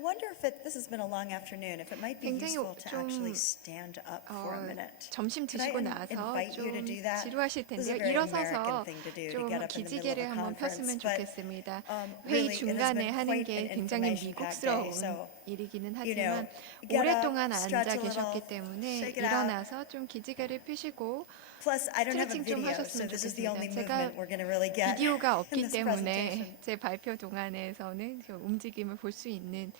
wonder if this has been a long afternoon, if it might be 굉장히 useful to actually 좀 stand up for a minute. 점심 Could I 드시고 나서 invite you to 좀 do that? 지루하실 This is a 텐데요. very American 일어서서 thing to do, to 좀 get up in the middle of 기지개를 a 한번 conference. 폈으면 But 좋겠습니다. 회의 really, it has 중간에 been 하는 quite 게 an 굉장히 information-packed day. 미국스러운 So, 일이기는 you know, 하지만 get 오랫동안 up, stretch 앉아 a little, 계셨기 때문에 shake it out. 일어나서 좀 기지개를 펴시고 Plus, I don't have a 스트레칭 좀 video, so 하셨으면 this is the only 좋겠습니다. 제가 movement we're going to really get 비디오가 in 없기 this presentation. 때문에 제 발표 동안에서는 저 움직임을 볼 수 있는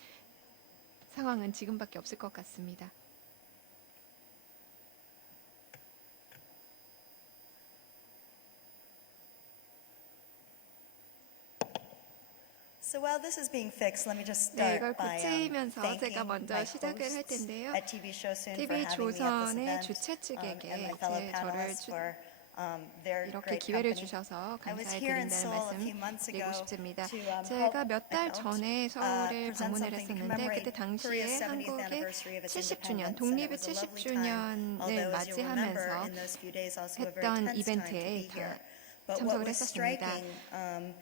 상황은 지금밖에 없을 것 같습니다. So while this is being fixed, let me just 네, start 이걸 by 고치면서 thanking 제가 먼저 my 시작을 할 hosts 텐데요. at TV Show Soon for TV having me at this 조선의 event, 주최 and 측에게 my fellow 저를 panelists for their 이렇게 great 기회를 company. 주셔서 I was here in 감사드린다는 Seoul a few 말씀 months 드리고 ago 싶습니다. to 제가 help 몇 달 전에 서울에 present 방문을 something to 했었는데 commemorate 그때 당시에 Korea's 70th 한국의 anniversary of its 70주년, independence, and it 독립의 was a lovely time. 70주년을 Although, as you'll remember, 맞이하면서 in those few days, also a very 했던 tense time to 이벤트에 be here. But what 참석을 was 했었습니다. striking,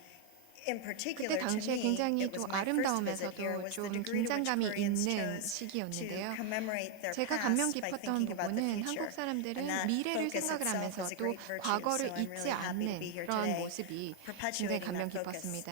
in particular 그때 to 당시에 me, 굉장히 it was 또 my first visit here, 아름다우면서도 was the 좀 degree to which 긴장감이 Koreans 있는 chose to 시기였는데요. commemorate their 제가 past 감명 by 깊었던 thinking about the 부분은 future. 한국 사람들은 And that 미래를 focus 생각을 itself is a 하면서도 great virtue. 과거를 So I'm 잊지 really happy to 않는 be here 그런 today, 모습이 굉장히 perpetuating 감명 that focus. 깊었습니다.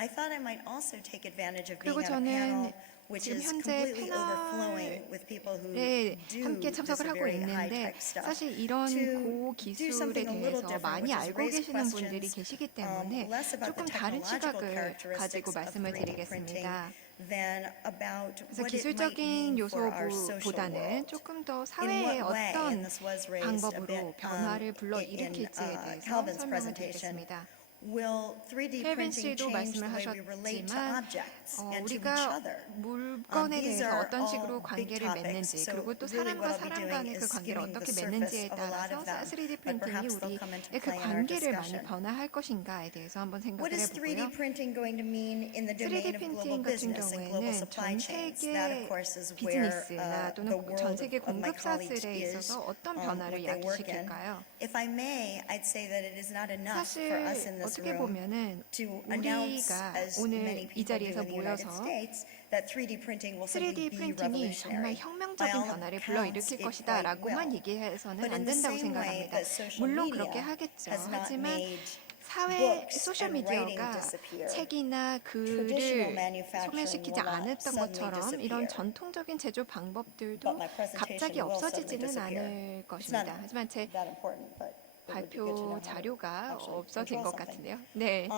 I thought I might also take advantage of 그리고 being at a panel 저는 which 지금 is 현재 completely overflowing with people who 패널에 do 함께 this 참석을 하고 very 있는데 high-tech stuff. 사실 이런 To do 고기술에 something a little 대해서 different, 많이 which is 알고 raise 계시는 분들이 questions 계시기 때문에 less about the 조금 다른 technological 시각을 characteristics 가지고 of 말씀을 3D printing 드리겠습니다. than about 그래서 what it might 기술적인 mean for our social 요소보다는 world. 조금 더 In 사회의 what way, 어떤 and this was raised a 방법으로 bit 변화를 in 불러일으킬지에 대해서 Calvin's 설명을 presentation. 드리겠습니다. Will 3D 켈빈 printing 씨도 change the 말씀을 way we relate to 하셨지만 objects and to each 우리가 other? 물건에 These 대해서 are 어떤 all 식으로 big 관계를 topics. 맺는지 So 그리고 또 really 사람과 what I'll be 사람 doing 간의 그 is 관계를 skimming the 어떻게 surface 맺는지에 of a lot 따라서 of them, 3D but 프린팅이 perhaps they'll come into 우리의 그 play in our 관계를 많이 discussion. 변화할 것인가에 대해서 한번 What 생각을 is 해보고요. 3D printing going to mean in the 3D domain of global 프린팅 같은 business and global 경우에는 supply 전 chains? That, of 세계 course, is where 비즈니스나 the 또는 전 world 세계 of my colleagues 공급사슬에 is, 있어서 어떤 what 변화를 they work in. 야기시킬까요? If I may, I'd say that it is not enough for 사실 us in this 어떻게 room 보면은 to announce, 우리가 as 오늘 many 이 people do 자리에서 in the United 모여서 States, that 3D printing will simply 3D be 프린팅이 정말 revolutionary. By 혁명적인 all 변화를 accounts, 불러일으킬 it 것이다 quite 라고만 will. 얘기해서는 But in 안 the 된다고 same way 생각합니다. that social 물론 media 그렇게 하겠죠. has not 하지만 made 사회 books and 소셜 writing 미디어가 disappear, 책이나 traditional 글을 manufacturing 소멸시키지 will not 않았던 suddenly 것처럼 disappear. 이런 전통적인 제조 방법들도 But my presentation 갑자기 will suddenly 없어지지는 disappear. 않을 It's not 것입니다. 하지만 제 that important, but it would be good to know 발표 how to 자료가 actually 없어진 control 것 something. 같은데요. 네,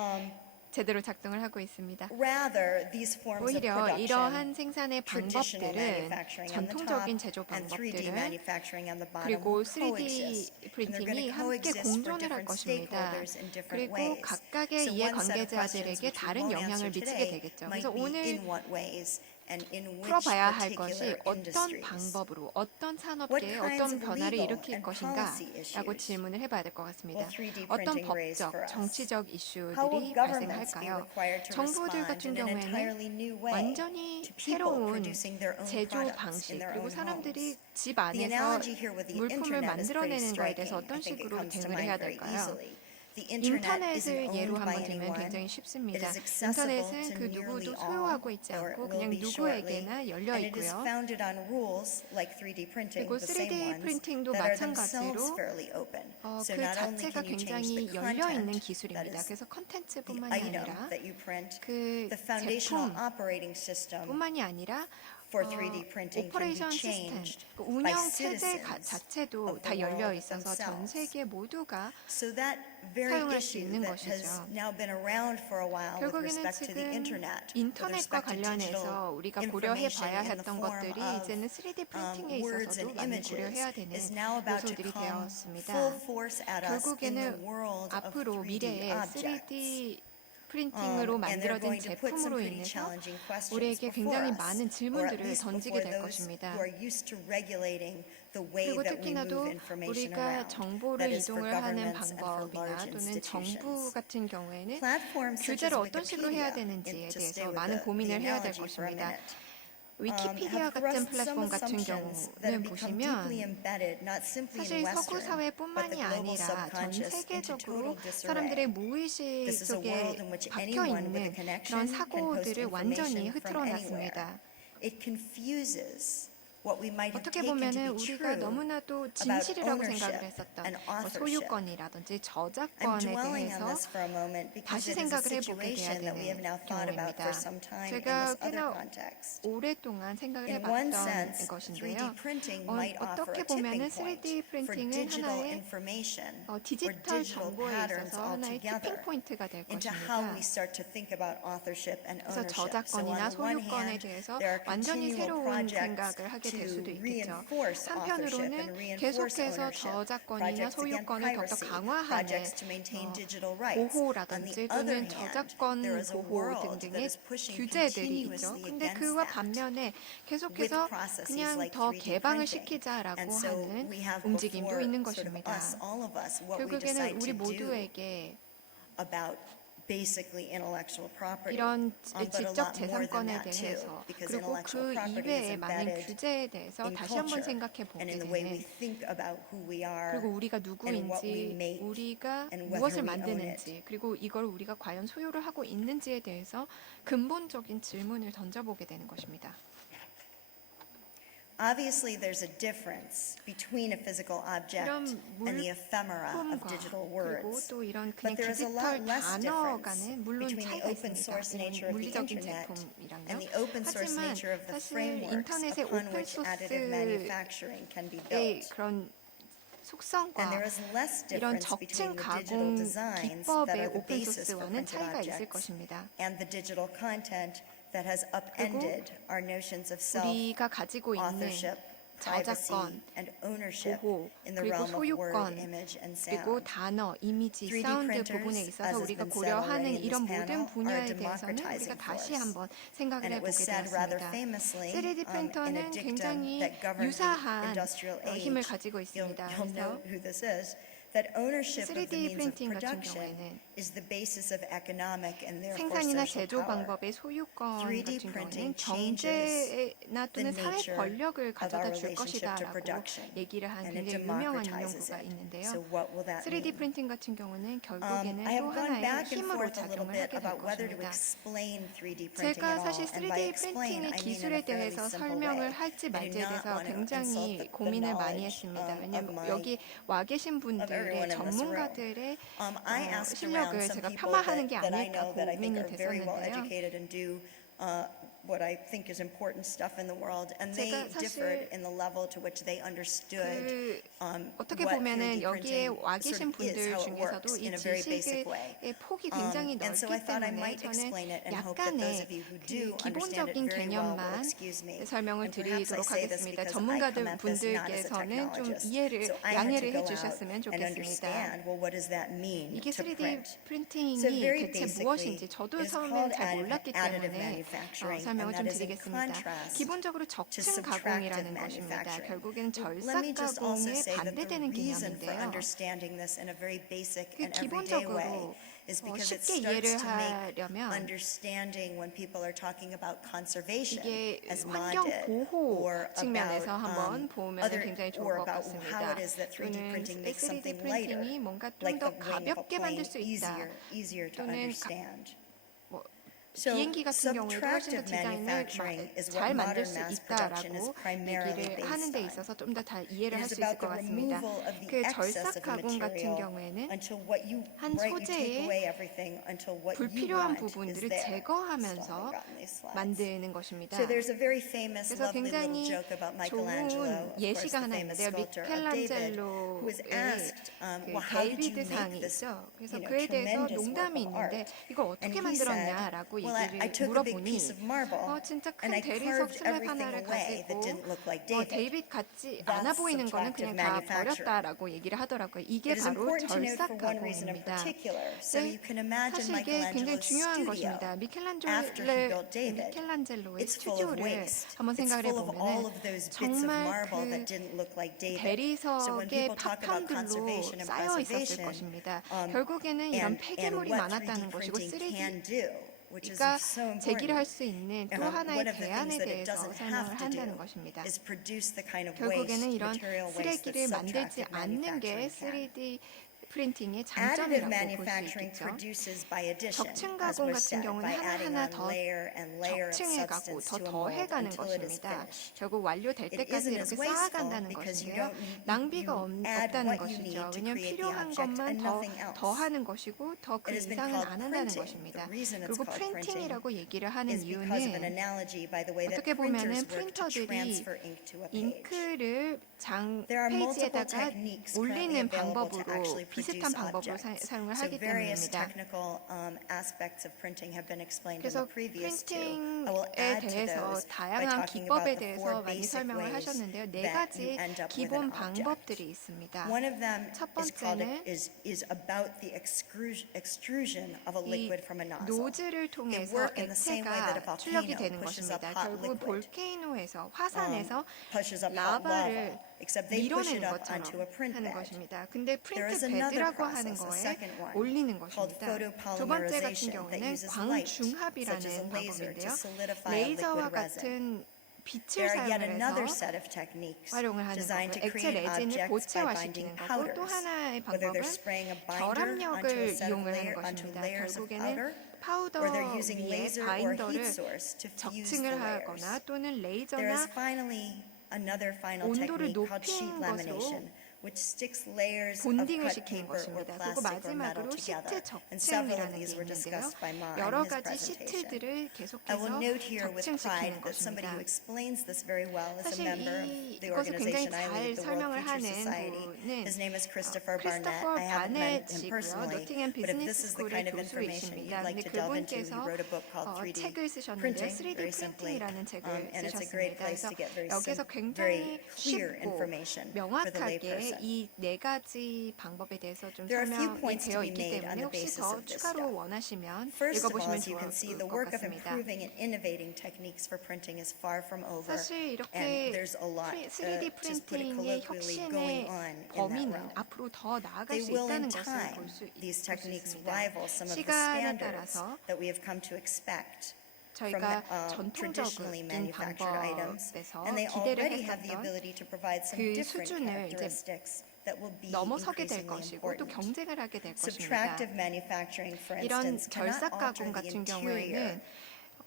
제대로 작동을 하고 있습니다. Rather, these forms of 오히려 production, 이러한 생산의 traditional 방법들은 manufacturing on the top 전통적인 제조 and 3D 방법들은 manufacturing on the bottom 그리고 will 3D coexist. And they're 프린팅이 going to 함께 coexist for 공존을 할 different 것입니다. stakeholders in different 그리고 ways. 각각의 So 이해 one set of questions 관계자들에게 which we 다른 won't 영향을 answer 미치게 today 되겠죠. might 그래서 be 오늘 in what ways and in which 풀어봐야 할 것이 particular 어떤 industries. 방법으로 어떤 What 산업계에 kinds 어떤 of 변화를 legal 일으킬 and 것인가 policy 라고 issues 질문을 해봐야 될 것 같습니다. will 3D 어떤 printing raise for 법적, us? 정치적 How will 이슈들이 governments be 발생할까요? required to 정부들 respond 같은 in an entirely 경우에는 new way 완전히 to people 새로운 producing their own 제조 products 방식 in their 그리고 own 사람들이 homes? 집 The 안에서 analogy here with the 물품을 internet is pretty 만들어내는 거에 striking. 대해서 I 어떤 think it 식으로 comes to 대응을 해야 mind very 될까요? easily. The internet isn't 인터넷을 예로 owned by 한번 들면 anyone. 굉장히 It 쉽습니다. is accessible 인터넷은 to 그 nearly 누구도 all, 소유하고 있지 or it 않고 will 그냥 be shortly, 누구에게나 열려 and it is 있고요. founded on rules like 3D printing, 그리고 the same 3D ones 프린팅도 that are themselves 마찬가지로 fairly open. So 그 not only 자체가 can you change the 굉장히 열려 있는 content, that 기술입니다. is 그래서 the 컨텐츠뿐만이 item 아니라 that you print, 그 the foundational 제품 operating system 뿐만이 아니라 for 3D printing can be 오퍼레이션 시스템, changed 그 by 운영 체제 citizens 자체도 of 다 the 열려 world 있어서 전 themselves. 세계 모두가 So that very 사용할 수 issue 있는 that has 것이죠. now been around for a while with 결국에는 respect to the 지금 internet, with 인터넷과 respect to digital 관련해서 우리가 고려해 information 봐야 in the 했던 form 것들이 of 이제는 3D 프린팅에 words 있어서도 and 많이 images 고려해야 되는 is now about to 요소들이 come 되었습니다. full force at us in the 결국에는 world of 앞으로 3D 미래에 objects. 3D 프린팅으로 And they're 만들어진 going to put some 제품으로 pretty 인해서 challenging questions 우리에게 before 굉장히 us, 많은 or at 질문들을 least 던지게 before 될 those 것입니다. who are used to regulating the way 그리고 that we move 특히나도 information 우리가 around. 정보를 That is for 이동을 하는 governments and for 방법이나 large 또는 정부 institutions. 같은 경우에는 Platforms such as 규제를 어떤 식으로 Wikipedia, 해야 되는지에 to stay 대해서 with 많은 the 고민을 해야 될 analogy for a 것입니다. minute, 위키피디아 have 같은 thrust some 플랫폼 같은 assumptions that have 경우는 become deeply 보시면 embedded, not simply in 사실 서구 Western, but the 사회뿐만이 global 아니라 전 subconscious into 세계적으로 total 사람들의 disarray. 무의식 This is a world 속에 in which 박혀 anyone with a 있는 그런 connection can post 사고들을 완전히 information from anywhere. 흐트러놨습니다. It confuses what we might have 어떻게 taken to 보면은 be 우리가 true 너무나도 about 진실이라고 ownership 생각을 했었던 and 뭐 authorship. 소유권이라든지 I'm 저작권에 dwelling on 대해서 this for a moment because 다시 it is a 생각을 해보게 돼야 situation that we have 되는 now thought about 경우입니다. for some time in 제가 this other 꽤나 context. 오랫동안 생각을 In one 해봤던 sense, 3D 것인데요. printing might offer 어떻게 a tipping 보면은 point 3D for 프린팅은 digital 하나의 information or 디지털 digital 정보에 patterns 있어서 하나의 티핑 altogether 포인트가 될 into how 것입니다. we start to think about authorship and 그래서 ownership. So 저작권이나 on the one 소유권에 hand, 대해서 there are 완전히 continual 새로운 projects 생각을 하게 될 수도 to 있겠죠. reinforce authorship and 한편으로는 reinforce 계속해서 ownership, 저작권이나 projects against 소유권을 더더 piracy, 강화하는 projects to maintain digital rights. On the 보호라든지 other 또는 hand, 저작권 there is a 보호 world that 등등의 is pushing 규제들이 있죠. continuously 근데 against 그와 that. 반면에 with 계속해서 processes 그냥 like 더 3D 개방을 printing. 시키자라고 And so 하는 we have 움직임도 before 있는 sort of 것입니다. us, all of us, what we 결국에는 decide 우리 to do 모두에게 about basically intellectual property. 이런 But a 지적 lot more than 재산권에 that too, 대해서 because 그리고 intellectual 그 property is 이외의 많은 embedded 규제에 대해서 in 다시 한번 culture 생각해 and 보게 in the way we 되는 think about who we are 그리고 우리가 and what we 누구인지 make 우리가 and whether 무엇을 we own 만드는지 그리고 이걸 우리가 과연 소유를 하고 있는지에 대해서 근본적인 질문을 던져보게 되는 것입니다. Obviously, there's a difference between a physical object 이런 and the ephemera of 물품과 digital 그리고 words. 또 이런 그냥 But there is a 디지털 lot less 단어 difference 간에 물론 between the 차이가 open 있습니다. source nature 이런 of the 물리적인 internet 제품이랑요. and the open source 하지만 nature of the 사실 frameworks 인터넷의 upon 오픈 which additive manufacturing can be built. 그런 And 속성과 there is less 이런 difference 적층 between the digital 가공 designs that 기법의 are the 오픈 basis for 소스와는 printed 차이가 있을 objects 것입니다. and the digital content that has upended our notions of 우리가 가지고 있는 self-authorship, privacy, 저작권, and ownership 보호, in the 그리고 realm of word, 소유권, image, and 그리고 sound. 단어, 이미지, 3D 사운드 printers, 부분에 as 있어서 has 우리가 been said already 고려하는 in this 이런 panel, 모든 are a 분야에 대해서는 democratizing 우리가 다시 force. 한번 생각을 And it was 해보게 said rather 되었습니다. famously 3D in a 프린터는 dictum 굉장히 that governed the 유사한 industrial 힘을 age. 가지고 있습니다. You'll know 그래서 who this is. That ownership of the 3D means of 프린팅 같은 production 경우에는 is the basis of economic and therefore 생산이나 social 제조 power. 방법의 소유권 3D 같은 printing 경우는 경제나 또는 the 사회 nature 권력을 of our 가져다 줄 relationship to 것이다라고 production. 얘기를 한 And it 굉장히 유명한 democratizes 인용구가 it. 있는데요. So what will that 3D mean? 프린팅 같은 경우는 결국에는 I 또 have gone 하나의 back and 힘으로 forth a little 작용을 bit 하게 될 about whether to 것입니다. explain 3D printing 제가 at all. 사실 And by 3D explain, 프린팅의 I mean in 기술에 a fairly 대해서 simple 설명을 way. 할지 I do 말지에 not 대해서 want to 굉장히 insult the 고민을 많이 knowledge 했습니다. of 왜냐하면 my 여기 와 계신 분들의 everyone in this room. 전문가들의 I asked 실력을 around some 제가 people 폄하하는 게 that I 아닐까 know that I think 고민이 are very well 됐었는데요. educated and do what I think is important stuff in the world, and they 제가 사실 differed in the level to which they understood 어떻게 what 보면은 3D 여기에 printing 와 sort 계신 of is, 분들 how it 중에서도 works 이 in a very basic way. 지식의 폭이 굉장히 And so I 넓기 thought I 때문에 might 저는 explain it and hope that those 약간의 of you who 그 do understand it 기본적인 very well will 개념만 excuse me. 설명을 And perhaps I 드리도록 say this 하겠습니다. because I 전문가들 come at this not as a 분들께서는 좀 technologist. 이해를 So I had to 양해를 go out 해주셨으면 and 좋겠습니다. understand, well, what does that mean 이게 to 3D print? 프린팅이 So very 대체 basically, 무엇인지 저도 it is 처음엔 called 잘 몰랐기 additive 때문에 manufacturing, 설명을 and 좀 that is in 드리겠습니다. contrast 기본적으로 to 적층 subtractive 가공이라는 것입니다. manufacturing. 결국엔 Let me 절삭 just also 가공에 say that the 반대되는 reason for 개념인데요. understanding this in a very basic 그 and everyday way 기본적으로 is because it 쉽게 이해를 starts to make 하려면 understanding when people are talking about conservation 이게 as 환경 modded 보호 or 측면에서 about 한번 보면 other 굉장히 좋을 or 것 about how 같습니다. it is that 3D 또는 printing makes 3D something lighter, 프린팅이 뭔가 좀 like 더 the wing of a 가볍게 plane, 만들 수 있다. easier to 또는 understand. 뭐 So 비행기 같은 경우에도 훨씬 더 subtractive 디자인을 manufacturing is 잘 what 만들 modern 수 mass production is 있다라고 primarily 얘기를 based 하는 데 on. 있어서 좀 더 잘 이해를 It 할 is 수 있을 about 것 the 같습니다. removal of the 그 excess 절삭 of a 가공 같은 material 경우에는 until what you 한 right, you take 소재의 away everything until what you 불필요한 want is 부분들을 there. 제거하면서 Still haven't gotten these slides. 만드는 것입니다. So there's a very famous, 그래서 lovely little 굉장히 joke about 좋은 Michelangelo, of course, 예시가 the 하나 famous 있는데요. sculptor of David, who was 미켈란젤로의 asked, 그 well, how did you 데이비드 make 상이 this, 있죠. 그래서 you know, 그에 대해서 tremendous work 농담이 of 있는데 art? 이걸 And 어떻게 he said, 만들었냐라고 well, I 얘기를 took a big piece 물어보니 of marble 진짜 and 큰 I 대리석 carved 슬랩 everything 하나를 away that 가지고 didn't look like David. 데이빗 같지 않아 That's 보이는 거는 subtractive 그냥 다 manufacturing. 버렸다라고 얘기를 하더라고요. 이게 It is 바로 important to note 절삭 for one reason in 가공입니다. particular. So 네, you can imagine 사실 이게 굉장히 Michelangelo's 중요한 studio 것입니다. after he built David. 미켈란젤로의 It's full of 스튜디오를 waste. 한번 It's 생각을 full of all 해보면 of those bits of 정말 marble that 그 didn't look like David. So when 대리석의 people talk about 파편들로 conservation and 쌓여 있었을 preservation, 것입니다. 결국에는 이런 and 폐기물이 what 많았다는 3D 것이고 printing 3D can do, which is 그러니까 so 제기를 important. 할 수 있는 또 One 하나의 of the things 대안에 that it 대해서 doesn't 설명을 have to 한다는 do 것입니다. is produce the kind of 결국에는 waste, 이런 material waste 쓰레기를 that 만들지 subtractive 않는 게 manufacturing can. 3D 프린팅의 Additive 장점이라고 볼 수 manufacturing 있겠죠. produces by addition, 적층 as 가공 was 같은 said, 경우는 by adding 하나하나 on 더 layer and layer of 적층해가고 substance 더 to a mold 더해가는 until it is 것입니다. finished. 결국 완료될 It 때까지 isn't 이렇게 as wasteful 쌓아간다는 because you 것인데요. don't 낭비가 you add 없다는 what you 것이죠. need to 왜냐하면 create the 필요한 object 것만 and nothing else. 더하는 것이고 더 그 It has been 이상은 called 안 한다는 printing. 것입니다. The reason it's 그리고 called printing 프린팅이라고 얘기를 하는 is because of an 이유는 analogy by the way that 어떻게 보면은 printers work to 프린터들이 transfer ink to a page. 잉크를 There are multiple 페이지에다가 techniques currently 올리는 available to 방법으로 actually 비슷한 produce 방법으로 objects. 사용을 So 하기 various 때문입니다. technical aspects of printing have been explained in 그래서 the previous two. I will 프린팅에 add to 대해서 those by 다양한 talking about 기법에 the 대해서 four 많이 basic 설명을 ways 하셨는데요. 네 that 가지 you end up with 기본 an object. 방법들이 있습니다. One of them 첫 is called 번째는 is about the extrusion of a 이 liquid from a nozzle. 노즐을 통해서 work in the same way that a 액체가 출력이 volcano 되는 pushes up 것입니다. hot 결국 liquid. 볼케이노에서 화산에서 Pushes up hot 라바를 lava, except they push it 밀어내는 up 것처럼 onto a print 하는 bed. 것입니다. 근데 There is 프린트 another 베드라고 하는 process, a 거에 second one, 올리는 called 것입니다. 두 번째 같은 photopolymerization that 경우는 uses light, such as a 광중합이라는 laser, to 방법인데요. solidify a 레이저와 liquid resin. 같은 빛을 There are yet 사용을 another 해서 set of techniques 활용을 하는 designed 거고요. to 액체 create 레진을 objects by binding 고체화시키는 거고 또 powders. 하나의 Whether 방법은 they're spraying a binder onto a 결합력을 set of 이용을 하는 onto 것입니다. layers of 결국에는 powder, 파우더 or they're using 위에 laser or heat 바인더를 source to fuse the 적층을 layers. 하거나 또는 There 레이저나 is finally another final 온도를 technique called sheet 높인 lamination, which sticks layers of 본딩을 cut 시키는 paper or 것입니다. 그리고 plastic or metal 마지막으로 together. 시트 And several of 적층이라는 게 these were 있는데요. discussed by Ma in 여러 his 가지 presentation. 시트들을 I 계속해서 will note here with 적층시키는 pride that somebody 것입니다. who explains this very well is a 사실 member of the 이것을 굉장히 organization I 잘 lead, the World 설명을 Future 하는 Society. 분은 His name is Christopher Barnett. 크리스토퍼 I haven't met him 바넷이고요. personally, 노팅엄 but if 비즈니스 this is the 스쿨의 kind of information 교수이십니다. you'd like 근데 to delve into, he 그분께서 wrote a book called 3D 책을 쓰셨는데요. Printing, 3D very simply, 프린팅이라는 책을 and it's a great 쓰셨습니다. place 그래서 to get very, 여기서 very 굉장히 clear 쉽고 information for the 명확하게 layperson. 이 네 가지 방법에 대해서 좀 There are a few 설명이 points to 되어 be 있기 made on 때문에 the 혹시 basis 더 of this 추가로 stuff. 원하시면 First of all, 읽어보시면 as you can see, 좋을 the 것 work of 같습니다. improving and innovating techniques for printing is far from over, 사실 이렇게 and there's a lot, 3D just put it 프린팅의 colloquially, 혁신의 going on in that 범위는 realm. 앞으로 더 나아갈 They 수 will in 있다는 것을 time, 볼 수 these techniques 있습니다. rival some of the 시간에 standards 따라서 that we have come to expect 저희가 from traditionally 전통적인 manufactured items, 방법에서 and they 기대를 already have the 했었던 ability to provide some 그 different 수준을 이제 characteristics that will be 넘어서게 될 increasingly 것이고 또 important. 경쟁을 하게 될 것입니다. Subtractive manufacturing, for 이런 instance, cannot 결삭 alter 가공 the 같은 경우에는 경우에는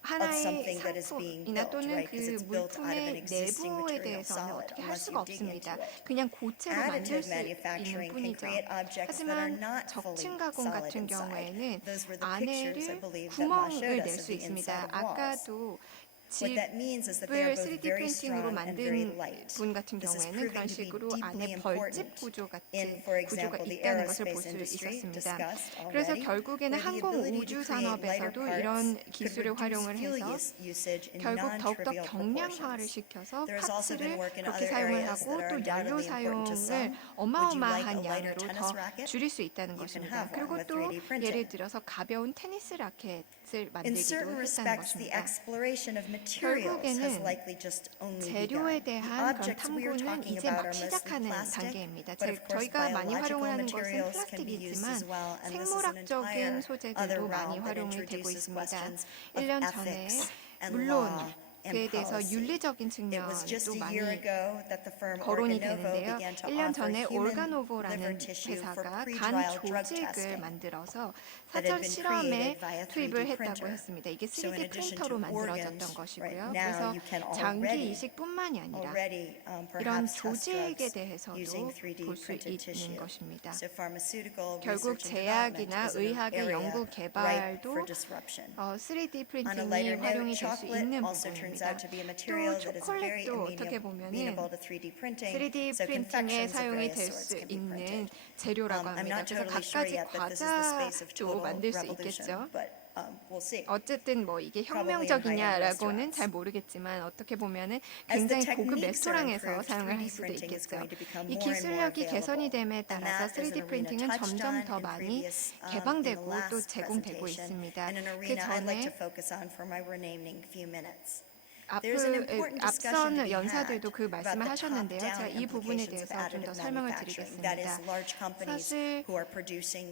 하나의 something that is being 상품이나 built, 또는 right? Because 그 it's built out of an 물품의 existing 내부에 material 대해서는 solid 어떻게 할 unless 수가 you dig into 없습니다. it. 그냥 고체로 만들 Additive 수 있는 manufacturing can 뿐이죠. create objects that are 하지만 not fully 적층 가공 solid 같은 inside. 경우에는 Those were the pictures, I 안에를 believe, that Ma 구멍을 showed 낼 us 수 of the 있습니다. inside walls. 아까도 What that means is that they 집을 are both 3D very 프린팅으로 strong and very 만든 light. 분 같은 This is 경우에는 proving 그런 to be 식으로 deeply 안에 important 벌집 구조 같은 in, for 구조가 example, the 있다는 것을 볼 aerospace 수 industry 있었습니다. discussed 그래서 already, 결국에는 where the 항공 ability 우주 to create lighter 산업에서도 parts 이런 could 기술을 reduce 활용을 fuel 해서 usage in 결국 더욱더 non-trivial 경량화를 proportions. 시켜서 There has also been 파츠를 work in 그렇게 other 사용을 areas 하고 that are 또 연료 undoubtedly important to 사용을 some. Would you like a 어마어마한 lighter 양으로 tennis 더 racket? 줄일 수 있다는 You can 것입니다. have one 그리고 with 또 3D printing. 예를 들어서 가벼운 테니스 라켓을 In 만들기도 certain 했다는 respects, the 것입니다. exploration of materials has 결국에는 likely just only 재료에 begun. The 대한 그런 objects we are 탐구는 talking 이제 about 막 are mostly 시작하는 plastic, 단계입니다. but of course 저희가 많이 biological 활용을 하는 것은 materials can be used 플라스틱이지만 as well, and this is an 생물학적인 entire other 소재들도 많이 realm that 활용이 되고 introduces 있습니다. questions of 1년 전에 ethics and 물론 law 그에 and 대해서 policy. 윤리적인 It was just 측면도 a year 많이 ago that the firm 거론이 Organovo 되는데요. began to 1년 offer 전에 human liver 올가노보라는 tissue for 회사가 간 pre-trial drug 조직을 testing 만들어서 that 사전 had been 실험에 created via 3D 투입을 했다고 printer. 했습니다. 이게 So 3D in addition 프린터로 to 만들어졌던 organs, 것이고요. right 그래서 now you can 장기 already 이식뿐만이 아니라 이런 perhaps test 조직에 drugs 대해서도 using 3D 볼 수 printed 있는 tissue. 것입니다. So pharmaceutical 결국 research and development 제약이나 is an 의학의 area 연구 ripe 개발도 for disruption. 3D On a 프린팅이 lighter note, 활용이 될 수 chocolate 있는 also turns 부분입니다. out to be a 또 material that is very 초콜릿도 어떻게 amenable 보면은 to 3D printing. 3D So 프린팅에 confections of 사용이 various 될 sorts 수 can be 있는 printed. 재료라고 I'm 합니다. not 그래서 totally sure 갖가지 yet that this is the space of 과자도 total 만들 수 있겠죠. revolution, but we'll see. 어쨌든 뭐 이게 Probably in 혁명적이냐라고는 high-end 잘 모르겠지만 어떻게 보면은 As the 굉장히 고급 techniques are 레스토랑에서 improved, 사용을 할 3D 수도 printing is 있겠죠. going to become 이 more and more 기술력이 개선이 available. 됨에 And 따라서 that is 3D an arena 프린팅은 touched 점점 on 더 in 많이 previous, in 개방되고 the last 또 제공되고 presentation, 있습니다. and an 그 arena I'd like to 전에 focus on for my remaining few minutes. There's an important discussion to 앞선 be had 연사들도 그 about 말씀을 the 하셨는데요. 제가 top-down 이 부분에 implications of 대해서 좀 더 additive 설명을 manufacturing. That is, 드리겠습니다. large companies 사실 who are producing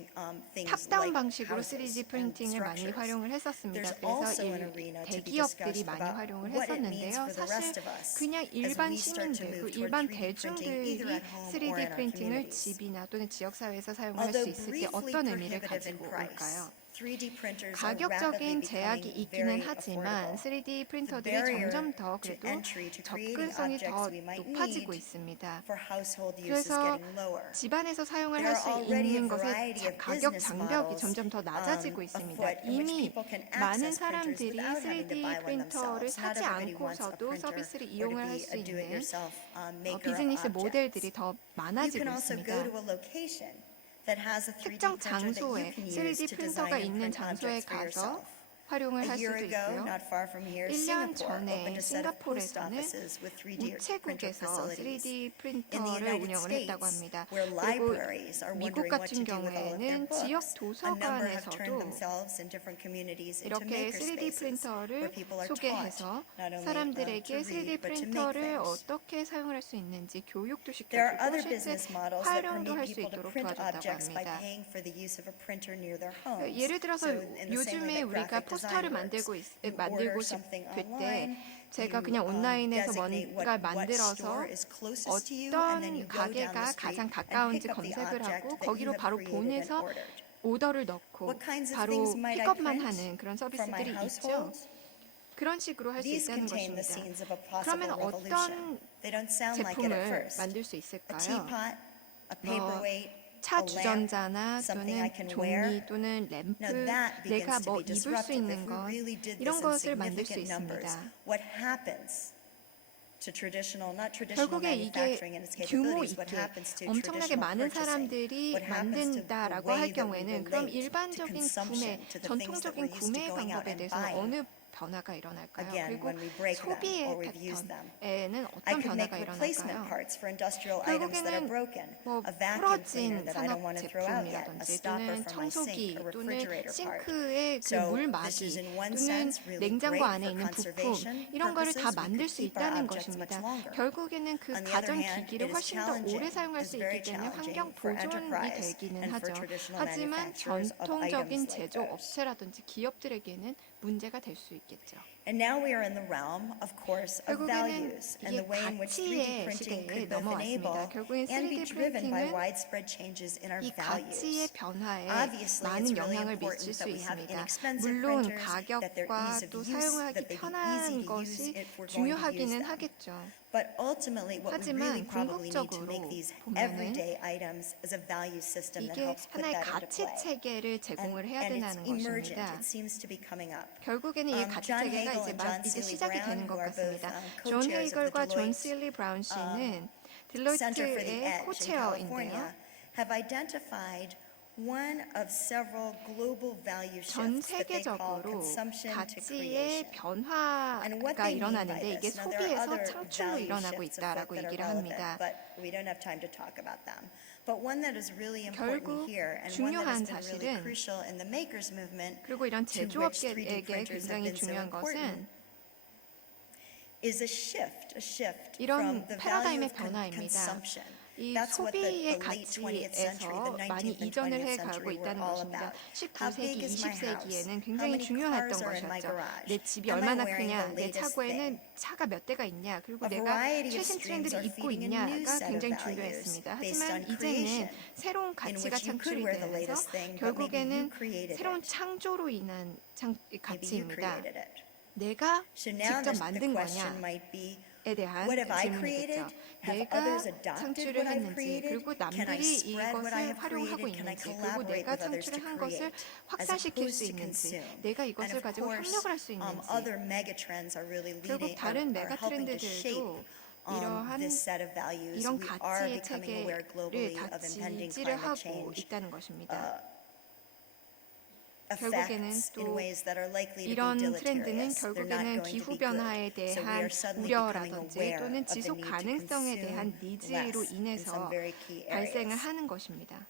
things 탑다운 like 방식으로 houses 3D and 프린팅을 많이 structures. 활용을 했었습니다. There's 그래서 also an 이 arena to be 대기업들이 discussed 많이 about 활용을 what it means 했었는데요. for the 사실 rest of us 그냥 as 일반 we start to 시민들, 그 move toward 일반 3D printing either 대중들이 at home or 3D in our 프린팅을 communities. 집이나 또는 지역사회에서 사용을 할 수 Although 있을 때 briefly 어떤 의미를 prohibitive in 가지고 price, 올까요? 3D printers are rapidly 가격적인 제약이 becoming 있기는 very 하지만 affordable. 3D The 프린터들이 barrier 점점 더 to 그래도 entry to creating 접근성이 더 objects we might 높아지고 need 있습니다. for household use is 그래서 getting lower. 집안에서 사용을 There 할 are 수 already a 있는 것의 variety of 가격 business 장벽이 models 점점 더 낮아지고 있습니다. afoot in which 이미 people can 많은 access printers 사람들이 without having to 3D buy one 프린터를 themselves. Not 사지 everybody wants a 않고서도 printer 서비스를 or to 이용을 할 be 수 a 있는 do-it-yourself maker of 비즈니스 모델들이 objects. 더 You 많아지고 can also go 있습니다. to a location that has a 3D 특정 printer that you 장소에 can use 3D to 프린터가 design and 있는 print 장소에 objects for 가서 yourself. 활용을 A 할 year 수도 ago, 있고요. not far from here, 1년 Singapore 전에 opened a set of post 싱가포르에서는 offices with 3D printer 우체국에서 facilities. 3D In the 프린터를 United 운영을 States, 했다고 합니다. where 그리고 libraries are 미국 wondering what to 같은 do with all of their 경우에는 지역 books, a number have turned 도서관에서도 themselves in different communities into 이렇게 maker 3D spaces 프린터를 where people are taught 소개해서 not only 사람들에게 to 3D read but to make 프린터를 things. 어떻게 사용할 수 있는지 교육도 There are 시켜주고 other 실제 business models that 활용도 permit 할 수 people to 있도록 print 도와줬다고 objects by 합니다. paying for the use of a printer near their homes. 예를 들어서 So in the same way 요즘에 that 우리가 graphic design 포스터를 works, you 만들고 order something 싶을 때 online, 제가 you 그냥 온라인에서 designate 뭔가 what 만들어서 store is closest to you, and then you 어떤 go down the 가게가 street 가장 and 가까운지 pick up the 검색을 object 하고 that you 거기로 have 바로 created and 보내서 ordered. 오더를 넣고 What kinds of 바로 things might I 픽업만 print 하는 그런 for my 서비스들이 있죠. household? 그런 식으로 할 수 These 있다는 contain the 것입니다. scenes of a possible 그러면 revolution. 어떤 They don't sound like it at 제품을 first. 만들 수 A 있을까요? teapot, a paperweight, 차 a lamp, 주전자나 something I 또는 can wear. 종이 또는 램프, Now that 내가 begins to 뭐 be 입을 수 disruptive 있는 if we 것 really did 이런 this in 것을 만들 수 significant numbers. 있습니다. What happens to traditional, not traditional 결국에 이게 manufacturing and its 규모 capabilities, what 있게 happens to 엄청나게 traditional 많은 purchasing, 사람들이 what happens to the 만든다라고 way 할 that we 경우에는 그럼 relate to 일반적인 구매, consumption, to the things that we're 전통적인 used to 구매 going out 방법에 and 대해서는 buying. 어느 변화가 일어날까요? Again, 그리고 when we break them 소비의 or we've used them. 패턴에는 I 어떤 could make 변화가 replacement 일어날까요? parts for industrial items that are 결국에는 broken. 뭐 A vacuum cleaner 부러진 that I don't 산업 want to throw out yet. A 제품이라든지 stopper 또는 for my sink, 청소기 a 또는 refrigerator part. 싱크의 그 So 물 this is 마기 in one 또는 sense really 냉장고 great 안에 for 있는 부품 conservation 이런 거를 다 purposes. We 만들 could 수 keep our 있다는 objects much 것입니다. longer. 결국에는 그 On the other 가전 hand, 기기를 it is 훨씬 더 오래 challenging. 사용할 It's 수 very 있기 때문에 환경 challenging for 보존이 enterprise 되기는 and for 하죠. traditional 하지만 manufacturers of 전통적인 items like 제조 those. 업체라든지 기업들에게는 문제가 될 수 있겠죠. And now we are in the realm, of course, of 결국에는 values and 이게 the way in which 3D 가치의 printing 시대에 could both enable 넘어왔습니다. 결국엔 and be 3D driven by 프린팅은 widespread changes in our 이 가치의 values. 변화에 Obviously, it's 많은 really 영향을 important 미칠 수 that we have 있습니다. inexpensive 물론 printers, that they're 가격과 ease of 또 use, 사용하기 that they be easy 편한 to use 것이 if we're going to use 중요하기는 them. 하겠죠. But ultimately, what we really 하지만 probably need to make 궁극적으로 these 보면은 everyday items is a value system that 이게 helps put 하나의 that into 가치 play. 체계를 제공을 해야 And it's 된다는 emergent. 것입니다. It seems to be coming up. 결국에는 이 가치 John 체계가 Hagel and John 이제 Seeley 시작이 Brown, 되는 who 것 are both 같습니다. 존 co-chairs of the 헤이걸과 존 Deloitte 실리 브라운 씨는 Center for the 딜로이트의 Edge in 코체어인데요. California have identified one of several global value 전 shifts that they call 세계적으로 consumption to 가치의 creation. And what 변화가 they mean by 일어나는데 이게 this, now there are 소비에서 other 창출로 value 일어나고 shifts 있다라고 that are 얘기를 relevant, 합니다. but we don't have time to talk about them. But one that is really important 결국 here, and one that has 중요한 been really 사실은 crucial in the makers movement, 그리고 이런 to which 3D 제조업계에게 printers have 굉장히 been so 중요한 important, 것은 is a shift 이런 from the value 패러다임의 of 변화입니다. consumption. 이 That's what 소비의 the late 20th century, 가치에서 the 많이 19th and 이전을 20th 해가고 century were 있다는 all 것입니다. about. 19세기, How big is my house? 20세기에는 How 굉장히 many 중요했던 cars are in my 것이었죠. garage? 내 집이 Am I 얼마나 wearing the 크냐, 내 latest 차고에는 thing? 차가 몇 대가 있냐, 그리고 A 내가 variety of 최신 streams 트렌드를 are 입고 feeding a new 있냐가 set of 굉장히 values 중요했습니다. based 하지만 on 이제는 creation, 새로운 in 가치가 which you could 창출이 wear the 되면서 latest thing, but maybe you 결국에는 created 새로운 it. 창조로 인한 Maybe you 가치입니다. created it. 내가 So now 직접 the 만든 question 거냐? might be, 에 대한 what have I created? 질문이겠죠. Have 내가 others adopted 창출을 what I've 했는지, created? 그리고 Can I 남들이 spread what I 이것을 have 활용하고 created? Can I 있는지, 그리고 collaborate 내가 with others to 창출한 것을 create, as 확산시킬 opposed 수 to 있는지, consume? 내가 And 이것을 of 가지고 course, 협력을 할 수 있는지, other megatrends are really 결국 leading, 다른 are helping to shape 메가트렌드들도 이러한 this set of values. 이런 We are 가치의 becoming aware 체계를 globally 다 of impending 지지를 climate 하고 change 있다는 것입니다. effects 결국에는 in 또 ways that are likely to be 이런 트렌드는 deleterious. They're not 결국에는 going to 기후 be 변화에 good. So we 대한 are suddenly becoming 우려라든지 aware 또는 of the 지속 need to 가능성에 대한 consume 니즈로 less in some 인해서 very key 발생을 areas. 하는 것입니다.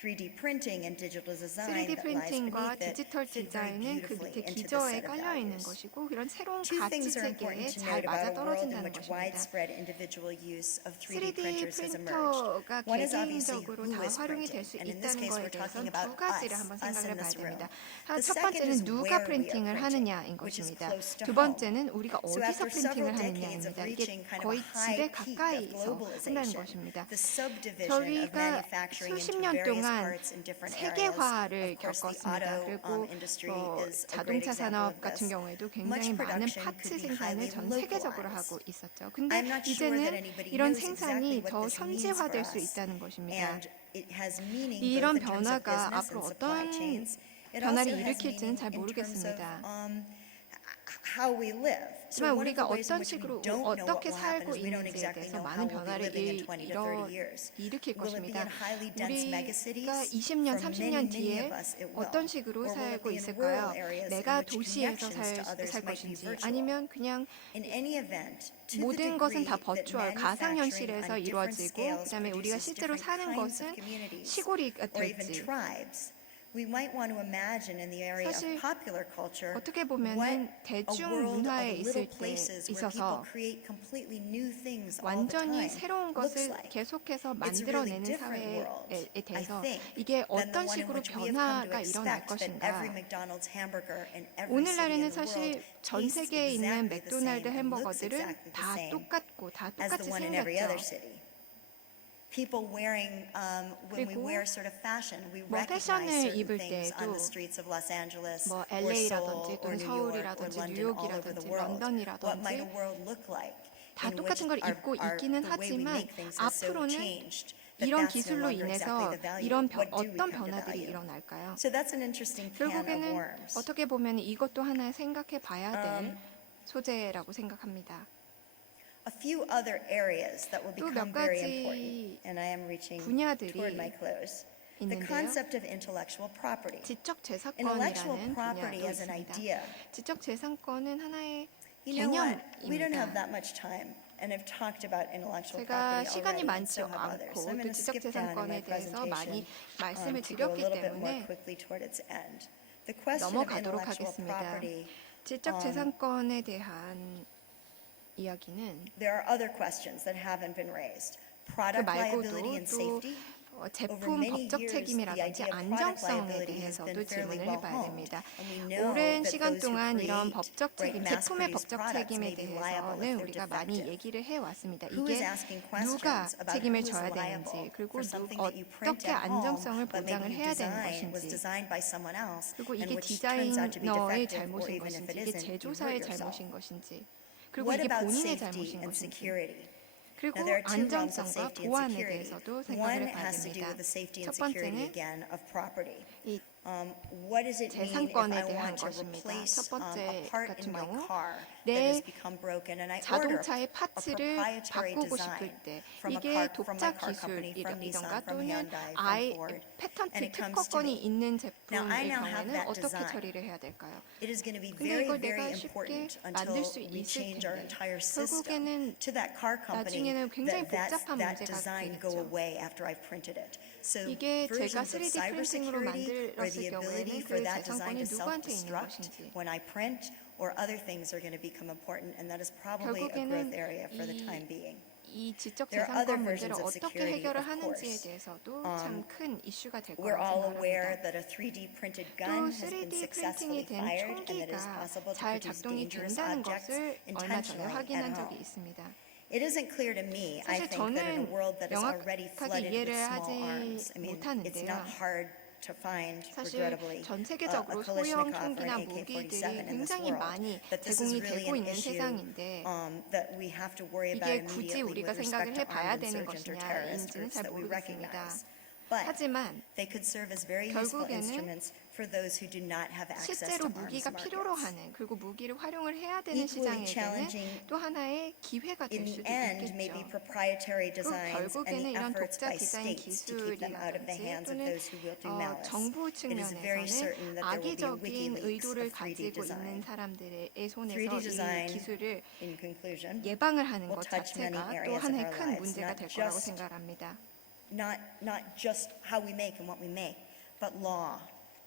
3D printing and digital design 3D that lies 프린팅과 beneath it 디지털 fit very 디자인은 그 beautifully 밑에 into this 기저에 set of 깔려 있는 values. 것이고 이런 새로운 Two 가치 things are 체계에 important to 잘 note about 맞아 a world in 떨어진다는 which 것입니다. widespread individual use of 3D 3D printers has emerged. 프린터가 One is obviously 개개인적으로 who 다 is 활용이 printing, 될 수 and in this 있다는 case 거에 we're talking 대해서는 about 두 가지를 us 한번 in 생각을 해봐야 this room. 됩니다. The 첫 second 번째는 is 누가 where we are 프린팅을 printing, 하느냐인 which is 것입니다. close to 두 home. 번째는 우리가 So 어디서 after several 프린팅을 decades of 하느냐입니다. 이게 reaching kind of 거의 a 집에 high peak of 가까이서 한다는 globalization, 것입니다. the subdivision of 저희가 manufacturing 수십 into 년 various 동안 parts in different areas. 세계화를 Of course, the 겪었습니다. auto 그리고 industry is a great 자동차 example 산업 of 같은 this. 경우에도 Much 굉장히 많은 production 파츠 could be 생산을 highly 전 세계적으로 localized. 하고 있었죠. 근데 I'm not sure that 이제는 anybody 이런 knows exactly 생산이 what 더 this means for 현지화될 수 us. 있다는 것입니다. And it has meaning 이런 both in terms of 변화가 business 앞으로 and supply 어떤 chains. It 변화를 also has 일으킬지는 meaning 잘 in terms of 모르겠습니다. how we live. So 하지만 one of the 우리가 ways in 어떤 which we 식으로 don't know what 어떻게 will happen 살고 is we don't 있는지에 exactly 대해서 know how 많은 we'll be 변화를 living in 20 to 30 years. 일으킬 Will it be 것입니다. in highly dense 우리가 megacities? 20년, For 30년 many 뒤에 of us it will. 어떤 식으로 Or will it 살고 be in 있을까요? rural areas in 내가 which 도시에서 connections to others 살 might be 것인지 virtual? 아니면 그냥 In any event, to the 모든 것은 degree 다 that 버추얼 manufacturing 가상현실에서 on different 이루어지고 scales 그다음에 우리가 produces 실제로 different 사는 kinds of 것은 communities 시골이 or even 될지 tribes, we might want to imagine in the area of 사실 popular culture 어떻게 what 보면은 a 대중 world of 문화에 있을 little 때 places where people 있어서 create completely new things all the 완전히 time 새로운 looks 것을 like. 계속해서 It's a really 만들어내는 different world, 사회에 I 대해서 think, 이게 than the 어떤 one in 식으로 which we have come to 변화가 일어날 expect that every 것인가. McDonald's hamburger in every city in 오늘날에는 the world 사실 전 tastes 세계에 있는 exactly the 맥도날드 same and looks 햄버거들은 exactly the 다 same 똑같고 다 as the 똑같이 one in every other 생겼죠. city. People wearing, when we 그리고 wear sort of fashion, we 뭐 recognize 패션을 certain 입을 things on 때에도 the streets of Los Angeles 뭐 or Seoul LA라든지 or 또는 New York or 서울이라든지 London, all over the 뉴욕이라든지 world. What might a 런던이라든지 world look like 다 in which 똑같은 걸 입고 있기는 the way we 하지만 make things has so 앞으로는 changed that 이런 that's no 기술로 longer exactly 인해서 the value. 이런 What do we 어떤 come to 변화들이 value? 일어날까요? So that's an interesting can of 결국에는 worms. 어떻게 보면 이것도 하나 생각해 봐야 될 소재라고 생각합니다. A few other areas that will 또 become 몇 very 가지 important, and I am reaching 분야들이 toward my close. The 있는데요. concept of intellectual property. 지적 Intellectual 재산권이라는 property 분야도 as an 있습니다. idea. 지적 재산권은 하나의 You know what? We don't have 개념입니다. that much time, and I've talked about intellectual 제가 property 시간이 already, and 많지 so have others. So I'm 않고 going 그 to 지적 skip down in my 재산권에 대해서 많이 presentation 말씀을 to go a 드렸기 little bit more 때문에 quickly toward its end. The question of 넘어가도록 intellectual 하겠습니다. property. 지적 재산권에 대한 이야기는 There are other questions that haven't been raised. 그 Product liability 말고도 and 또 safety. 제품 법적 책임이라든지 안정성에 대해서도 질문을 해봐야 됩니다. 오랜 시간 동안 이런 법적 책임, 제품의 법적 책임에 대해서는 우리가 많이 얘기를 해왔습니다. 이게 누가 책임을 져야 되는지, 그리고 어떻게 안정성을 보장을 해야 되는 것인지, 그리고 이게 디자이너의 잘못인 것인지, 이게 제조사의 잘못인 것인지, 그리고 이게 본인의 잘못인 것인지, 그리고 Now, there are two realms of 안정성과 safety and 보안에 security. 대해서도 One 생각을 해봐야 has to do 됩니다. with the safety and 첫 security 번째는 again of property. 이 What does it mean if 재산권에 I 대한 want to 것입니다. replace 첫 번째 a part 같은 in my 경우 car that 내 has become broken and I order 자동차의 a 파츠를 proprietary 바꾸고 design 싶을 때 from a 이게 car from my 독자 car company, from 기술이라든가 Nissan, from 또는 Hyundai, from 아예 Ford, 패턴트 and it comes to 특허권이 me. 있는 Now, I 제품의 now have 경우에는 that 어떻게 design. 처리를 해야 될까요? It is going to be 근데 very, 이걸 very 내가 쉽게 important 만들 수 until we 있을 change our 텐데 entire system 결국에는 to that car company 나중에는 굉장히 that 복잡한 that 문제가 design go 되겠죠. away after I've printed it. So 이게 제가 versions of 3D 프린팅으로 cybersecurity or the 만들었을 ability 경우에는 for 그 that design 재산권이 to 누구한테 있는 self-destruct 것인지 when I print or other things are going to become important, and that is probably a growth 결국에는 area for the time being. 이 지적 There are other 재산권 문제를 versions of 어떻게 security, 해결을 of 하는지에 course. 대해서도 참 큰 이슈가 될 We're 거라고 all aware 생각합니다. that a 3D printed 또 gun has been 3D successfully 프린팅이 된 fired and that it is 총기가 possible to 잘 produce 작동이 dangerous 된다는 objects 것을 얼마 전에 intentionally 확인한 at 적이 home. 있습니다. It isn't clear to me, I 사실 think, that in a 저는 world that is already 명확하게 flooded with 이해를 small 하지 arms, I mean, it's 못하는데요. not hard to find, 사실 regrettably, 전 a 세계적으로 소형 Kalashnikov or 총기나 an 무기들이 AK-47 in this 굉장히 world. 많이 That this is 제공이 really 되고 an 있는 issue 세상인데 that we have to worry about 이게 굳이 immediately 우리가 with 생각을 respect to 해봐야 armed 되는 insurgent or terrorist 것이냐인지는 groups 잘 that we 모르겠습니다. recognize. But 하지만 they could serve as very useful 결국에는 instruments for those who do not have access 실제로 to arms 무기가 필요로 markets. 하는 그리고 무기를 활용을 해야 되는 Equally 시장에게는 challenging 또 하나의 기회가 in 될 the 수도 end may be 있겠죠. proprietary 그리고 designs and 결국에는 the 이런 efforts 독자 by 디자인 states to keep them out of the 기술이라든지 hands of 또는 those who will do malice. 정부 It is very 측면에서는 certain that there will be a 악의적인 WikiLeaks 의도를 of 3D 가지고 있는 design. 사람들의 3D 손에서 이 design, 기술을 in conclusion, 예방을 하는 will 것 touch many 자체가 또 areas of 하나의 our 큰 lives, 문제가 not 될 거라고 just 생각합니다. not just how we make and what we make, but law,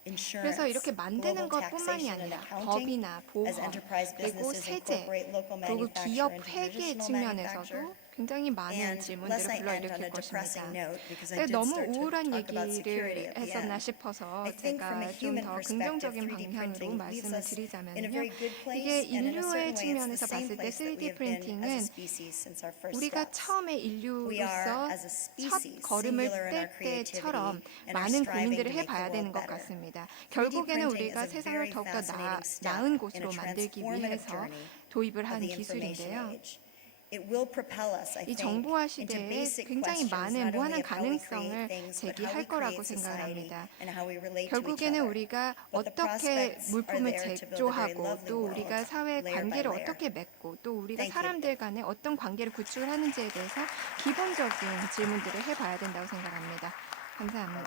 insurance, 그래서 이렇게 만드는 global 것뿐만이 taxation and 아니라 accounting, 법이나 as 보험, enterprise 그리고 businesses 세제, incorporate local 그리고 manufacture 기업 into 회계 traditional manufacture. 측면에서도 굉장히 많은 And 질문들을 lest I end on 불러일으킬 a depressing 것입니다. note, because I 근데 did 너무 start to 우울한 talk about security 얘기를 at the 했었나 end. 싶어서 I think from a 제가 좀 human 더 perspective, 긍정적인 3D 방향으로 printing leaves 말씀을 us in a 드리자면요. very good 이게 place, and in a certain 인류의 way, it's the 측면에서 same 봤을 때 place that we 3D have been as a 프린팅은 species since our first 우리가 steps. 처음에 We are, 인류로서 as a 첫 species, 걸음을 singular in our 뗄 때처럼 creativity and are 많은 striving 고민들을 to make 해봐야 the 되는 world 것 better. 같습니다. 3D 결국에는 printing 우리가 is a 세상을 very 더욱더 fascinating step 나은 in a 곳으로 만들기 transformative 위해서 journey 도입을 of 한 the information 기술인데요. age. It will propel us, I 이 think, 정보화 into 시대에 basic 굉장히 questions 많은 not only 무한한 of how we 가능성을 create things, but how we 제기할 거라고 create society 생각합니다. and how we relate to each 결국에는 other. 우리가 But the 어떻게 prospects are 물품을 there to build a very 제조하고 lovely 또 world, 우리가 사회 layer by 관계를 layer. 어떻게 맺고 또 우리가 Thank you. 사람들 간에 어떤 관계를 구축을 하는지에 대해서 기본적인 질문들을 해봐야 된다고 생각합니다. 감사합니다.